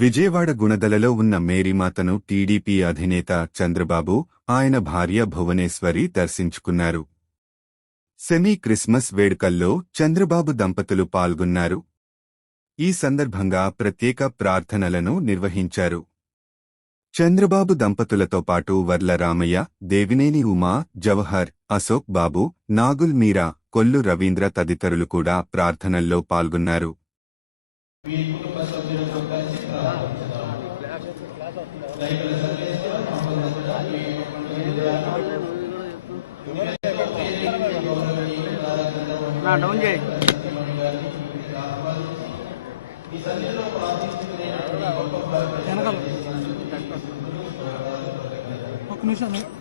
విజయవాడ గుణదలలో ఉన్న మేరీమాతను టీడీపీ అధినేత చంద్రబాబు, ఆయన భార్య భువనేశ్వరి దర్శించుకున్నారు. సెమీ క్రిస్మస్ వేడుకల్లో చంద్రబాబు దంపతులు పాల్గొన్నారు. ఈ సందర్భంగా ప్రత్యేక ప్రార్థనలను నిర్వహించారు. చంద్రబాబు దంపతులతో పాటు వర్ల రామయ్య, దేవినేని ఉమా, జవహర్, అశోక్ బాబు, నాగుల్ మీరా, కొల్లు రవీంద్ర తదితరులు కూడా ప్రార్థనల్లో పాల్గొన్నారు.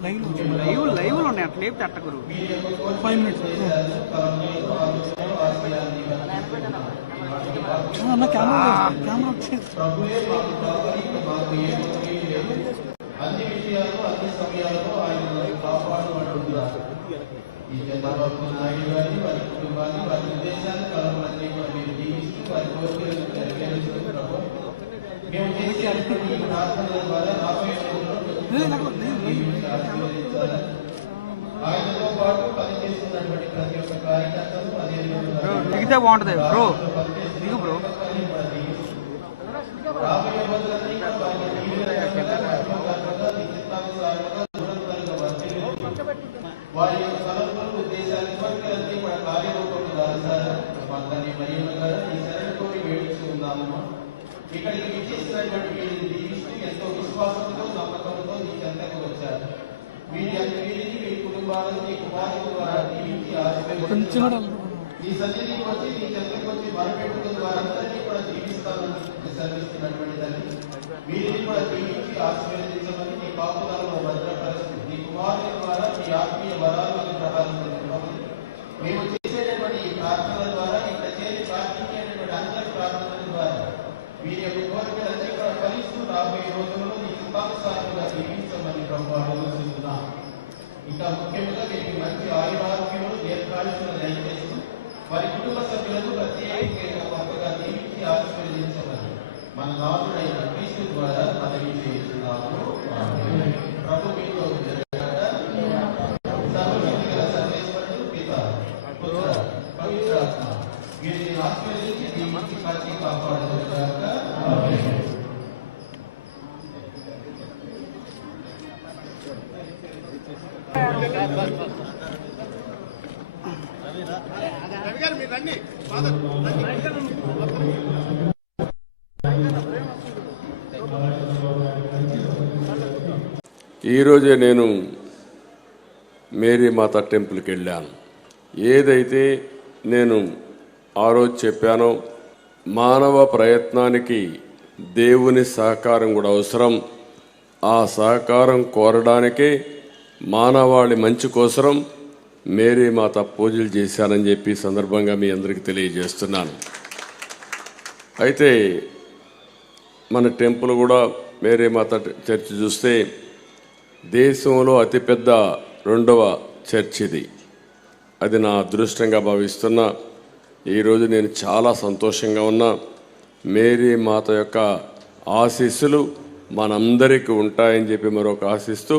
లైవ్ ఉన్నాయి అట్లా లేపు తట్టగురు 5 minutes అన్న కెమెరా అన్ని విషయాలు అన్ని సమయాల్లో ఆయన కాపాడుకుంటున్నారు. ఈ చంద్రబాబు నాయుడు గారిని, వారి కుటుంబాన్ని, వారి ఉద్దేశాన్ని కలవాలని మీరు జీవిస్తూ వారి కోరికలను నెరవేరుస్తున్నారు. మేము చేసేటువంటి ప్రార్థనల ద్వారా ఆయనతో పాటు పనిచేస్తున్నటువంటి ప్రతి ఒక్క కార్యకర్తలు అదే బాగుంటది బ్రో దిగు బ్రో రాబోయే రోజులన్నీ వారి యొక్క సమర్పణలు ఉద్దేశాన్ని కోరికలన్నీ కూడా కార్యరూపంలో దాల్చారు. మాకు ఈ శరణ్ కోరి వేడుచు ఉన్నాము. ఇక్కడికి విచ్చేసినటువంటి వీరిని దీవిస్తూ ఎంతో విశ్వాసంతో నమ్మకంతో నీ చెంతకు వచ్చారు. వీరిని మీ కుటుంబాలను నీ కుమారుల ద్వారా దీవించి ఆశీర్వదించారు. ఈ సన్నిధికి వచ్చి నీ చెంతకు వచ్చి మొరపెట్టుకున్న వారందరినీ కూడా జీవిస్తామని శ్రమిస్తున్నటువంటి తల్లి వీరిని కూడా దీవించి ఆశీర్వదించమని నీ కాపుదలను భద్రపరుస్తూ నీ కుమారుల ద్వారా నీ ఆత్మీయ వరాలు అనుగ్రహాలను మేము చేసేటటువంటి ఈ ప్రార్థనల ద్వారా ఇక్కడ చేరి ప్రార్థించేటటువంటి అందరి ప్రార్థనల ద్వారా వీరి యొక్క కోరికలన్నీ కూడా ఫలిస్తూ రాబోయే రోజుల్లో నీ చిత్తానుసారంగా జీవించమని ఆలోచిస్తున్నాం. ఇంకా ముఖ్యంగా వీరికి మంచి ఆయురారోగ్యములు దీర్ఘాయుష్ను దయచేస్తూ వారి కుటుంబ సభ్యులను ప్రత్యేకంగా గొప్పగా దీవించి ఆశీర్వదించమని మన నాథుడైన క్రీస్తు ద్వారా మనవి చేస్తున్నాము. ప్రభు మీతో సర్వేశ్వరుడు పిత పుత్ర పవిత్రాత్మ వీరిని ఆశీర్వదించి దీవించి కాచి కాపాడుగాక. ఈరోజే నేను మేరీమాత టెంపుల్కి వెళ్ళాను. ఏదైతే నేను ఆ రోజు చెప్పానో మానవ ప్రయత్నానికి దేవుని సహకారం కూడా అవసరం. ఆ సహకారం కోరడానికే మానవాళి మంచి కోసం మేరీమాత పూజలు చేశానని చెప్పి సందర్భంగా మీ అందరికీ తెలియజేస్తున్నాను. అయితే మన టెంపుల్ కూడా మేరీమాత చర్చి చూస్తే దేశంలో అతిపెద్ద 2వ చర్చ్ ఇది. అది నా అదృష్టంగా భావిస్తున్నా. ఈరోజు నేను చాలా సంతోషంగా ఉన్నా. మేరీమాత యొక్క ఆశీస్సులు మనందరికీ ఉంటాయని చెప్పి మరొక ఆశిస్తూ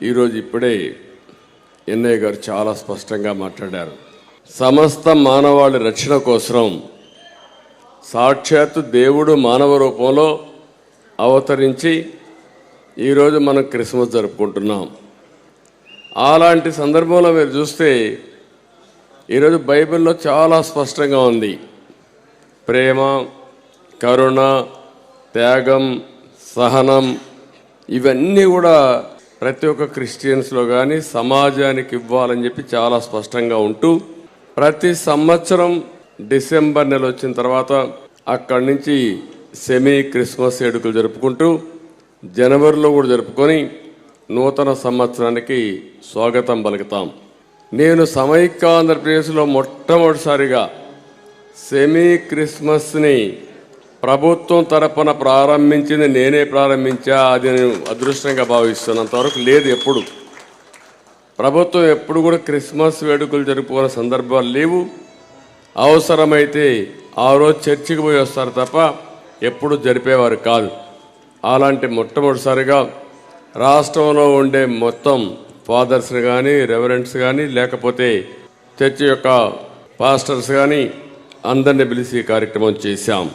ఈరోజు ఇప్పుడే ఎన్ఐ గారు చాలా స్పష్టంగా మాట్లాడారు. సమస్త మానవాళి రక్షణ కోసం సాక్షాత్తు దేవుడు మానవ రూపంలో అవతరించి ఈరోజు మనం క్రిస్మస్ జరుపుకుంటున్నాం. అలాంటి సందర్భంలో మీరు చూస్తే ఈరోజు బైబిల్లో చాలా స్పష్టంగా ఉంది. ప్రేమ, కరుణ, త్యాగం, సహనం ఇవన్నీ కూడా ప్రతి ఒక్క క్రిస్టియన్స్లో కానీ సమాజానికి ఇవ్వాలని చెప్పి చాలా స్పష్టంగా ఉంటూ ప్రతి సంవత్సరం డిసెంబర్ నెల వచ్చిన తర్వాత అక్కడి నుంచి సెమీ క్రిస్మస్ వేడుకలు జరుపుకుంటూ జనవరిలో కూడా జరుపుకొని నూతన సంవత్సరానికి స్వాగతం పలుకుతాం. నేను సమైక్య ఆంధ్రప్రదేశ్లో మొట్టమొదటిసారిగా సెమీ క్రిస్మస్ని ప్రభుత్వం తరపున ప్రారంభించింది నేనే ప్రారంభించా. అది నేను అదృష్టంగా భావిస్తున్నంతవరకు లేదు. ఎప్పుడు ప్రభుత్వం ఎప్పుడు కూడా క్రిస్మస్ వేడుకలు జరుపుకునే సందర్భాలు లేవు. అవసరమైతే ఆ రోజు చర్చికి పోయి వస్తారు తప్ప ఎప్పుడు జరిపేవారు కాదు. అలాంటి మొట్టమొదటిసారిగా రాష్ట్రంలో ఉండే మొత్తం ఫాదర్స్ కానీ, రెవరెంట్స్ కానీ, లేకపోతే చర్చి యొక్క పాస్టర్స్ కానీ అందరిని పిలిచి కార్యక్రమం చేశాం.